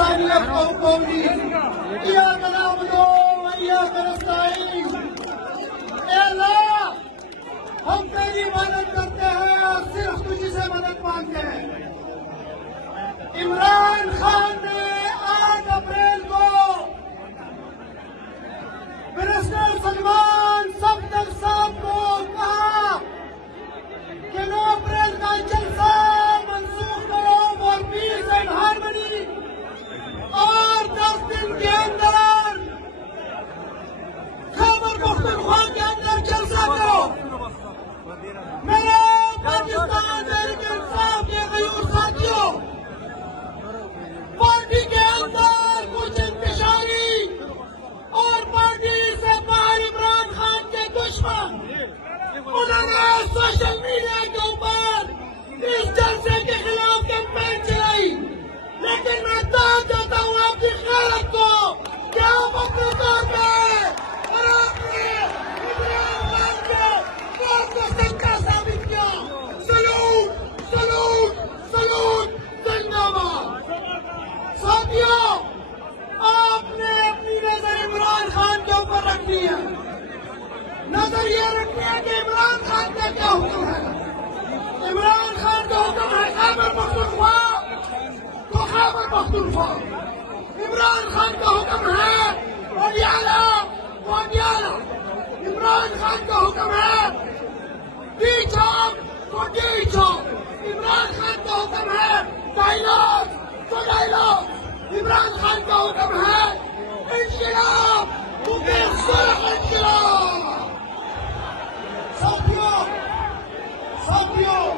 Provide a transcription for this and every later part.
इंसानी कौमी इय्याका नअबुदु व इय्याका नस्तईन। अल्लाह, हम तेरी इबादत करते हैं और सिर्फ तुझी से मदद मांगते हैं। इमरान खान ने 8 अप्रैल को प्रेसिडेंट सलमान सफदर साहब को कहा कि 9 अप्रैल का जलसा मंसूख करो फॉर पीस एंड हार्मनी और 10 दिन के अंदर खैबर पख्तूनख्वा के अंदर जलसा करो। मेरे पाकिस्तान तहरीक इंसाफ के गयूर साथियों, पार्टी के अंदर कुछ इंतशारी और पार्टी से बाहर इमरान खान के दुश्मन उन्होंने सोशल मीडिया के ऊपर इस जलसे के खिलाफ कैंपेन चलाई, लेकिन मैं दाद देता हूँ आपकी खैरत को कि आप अपने तौर पर और आपने इमरान खान के बात को सच्चा साबित किया। सलूट सलूट सलूट जिंदाबाद। साथियों, आपने अपनी नजर इमरान खान के ऊपर रखनी है। नजर ये रखनी है कि इमरान खान का क्या हुक्म है। इमरान खान का हुक्म है खैबर पख्तूनख्वा तो खैबर पख्तूनख्वा। इमरान खान का हुक्म है पटियाला पटियाला। इमरान खान का हुक्म है डी चौक तो डी चौक। इमरान खान का हुक्म है डायलॉग तो डायलॉग। इमरान खान का हुक्म है इंक़िलाब तो बेसुरख इंक़िलाब। साथियों,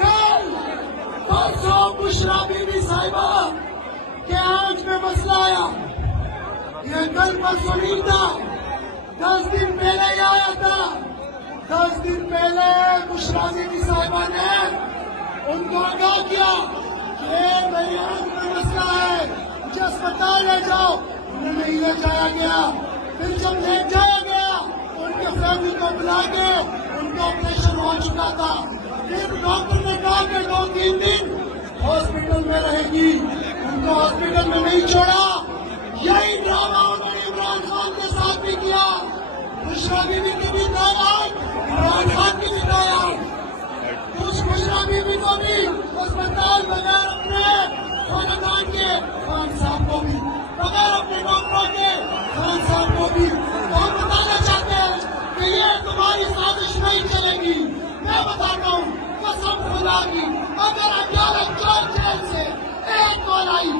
कल परसों बुशरा बीबी साहिबा के आंच में मसला आया। ये कल परसों नहीं था, 10 दिन पहले ही आया था। 10 दिन पहले बुशरा बीबी साहिबा ने उनको आगाह किया कि मेरी आंच में मसला है, मुझे अस्पताल ले जाओ। उन्हें नहीं ले जाया गया। फिर जब ले जाया गया उनके फैमिली को बुला के उनका ऑपरेशन हो चुका था। फिर डॉक्टर ने कहा कि 2-3 दिन हॉस्पिटल में रहेगी। उनको हॉस्पिटल में नहीं छोड़ा। यही ड्रामा उन्होंने इमरान खान के साथ भी किया। बुशरा बीबी की भी तैयार, इमरान खान की भी तैयार। उस बुशरा बीबी को भी अस्पताल बगैर अपने खानदान के खान साहब को भी, बगैर अपने डॉक्टरों के खान साहब को भी। हम बताना चाहते हैं कि ये तुम्हारी साजिश नहीं चलेगी। मैं बताता हूँ कसम खुदा की, अगर अदालत जेल से एक गोलाई